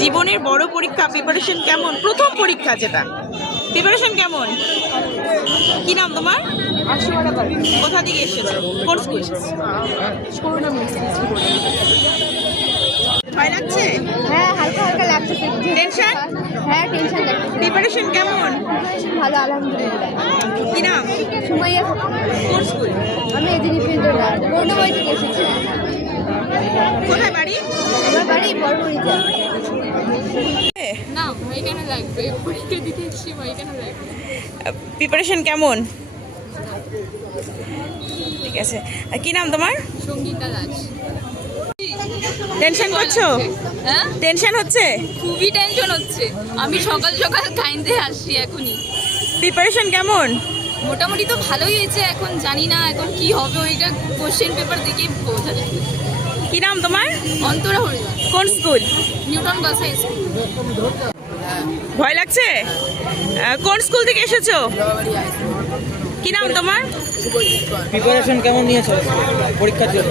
জীবনের বড় পরীক্ষা প্রিপারেশন কেমন? প্রথম পরীক্ষা যেটা, প্রিপারেশন কেমন? কি নাম তোমার? কোথা থেকে এসেছো? কোন স্কুল? ভয় লাগছে? হ্যাঁ, হালকা হালকা লাগছে। টেনশন? হ্যাঁ, টেনশন লাগছে। প্রিপারেশন কেমন? ভালো, আলহামদুলিল্লাহ। কি নাম? সুমাইয়া। কোন স্কুল? আমি এদিনই প্রিন্টার বর্ণবাই থেকে এসেছি। কোথায় বাড়ি? আমার বাড়ি বর্ণরিতে। না, ভয় কেন লাগবে? পরীক্ষা দিতে এসেছি, ভয় কেন লাগবে? প্রিপারেশন কেমন? ঠিক আছে। কি নাম তোমার? সঙ্গীতা দাস। টেনশন করছো? হ্যাঁ, টেনশন হচ্ছে? খুবই টেনশন হচ্ছে। আমি সকাল সকাল কাইন্দে আসছি এখনই। প্রিপারেশন কেমন? মোটামুটি তো ভালোই হয়েছে, এখন জানি না এখন কি হবে, ওইটা কোশ্চেন পেপার দেখেই বোঝা যাবে। কি নাম তোমার? অন্তরা হরিজন, কোন স্কুল? Newton girls school. ভয় লাগছে? কোন স্কুল থেকে এসেছো? কি নাম তোমার? প্রিপারেশন কেমন নিয়েছো পরীক্ষার জন্য?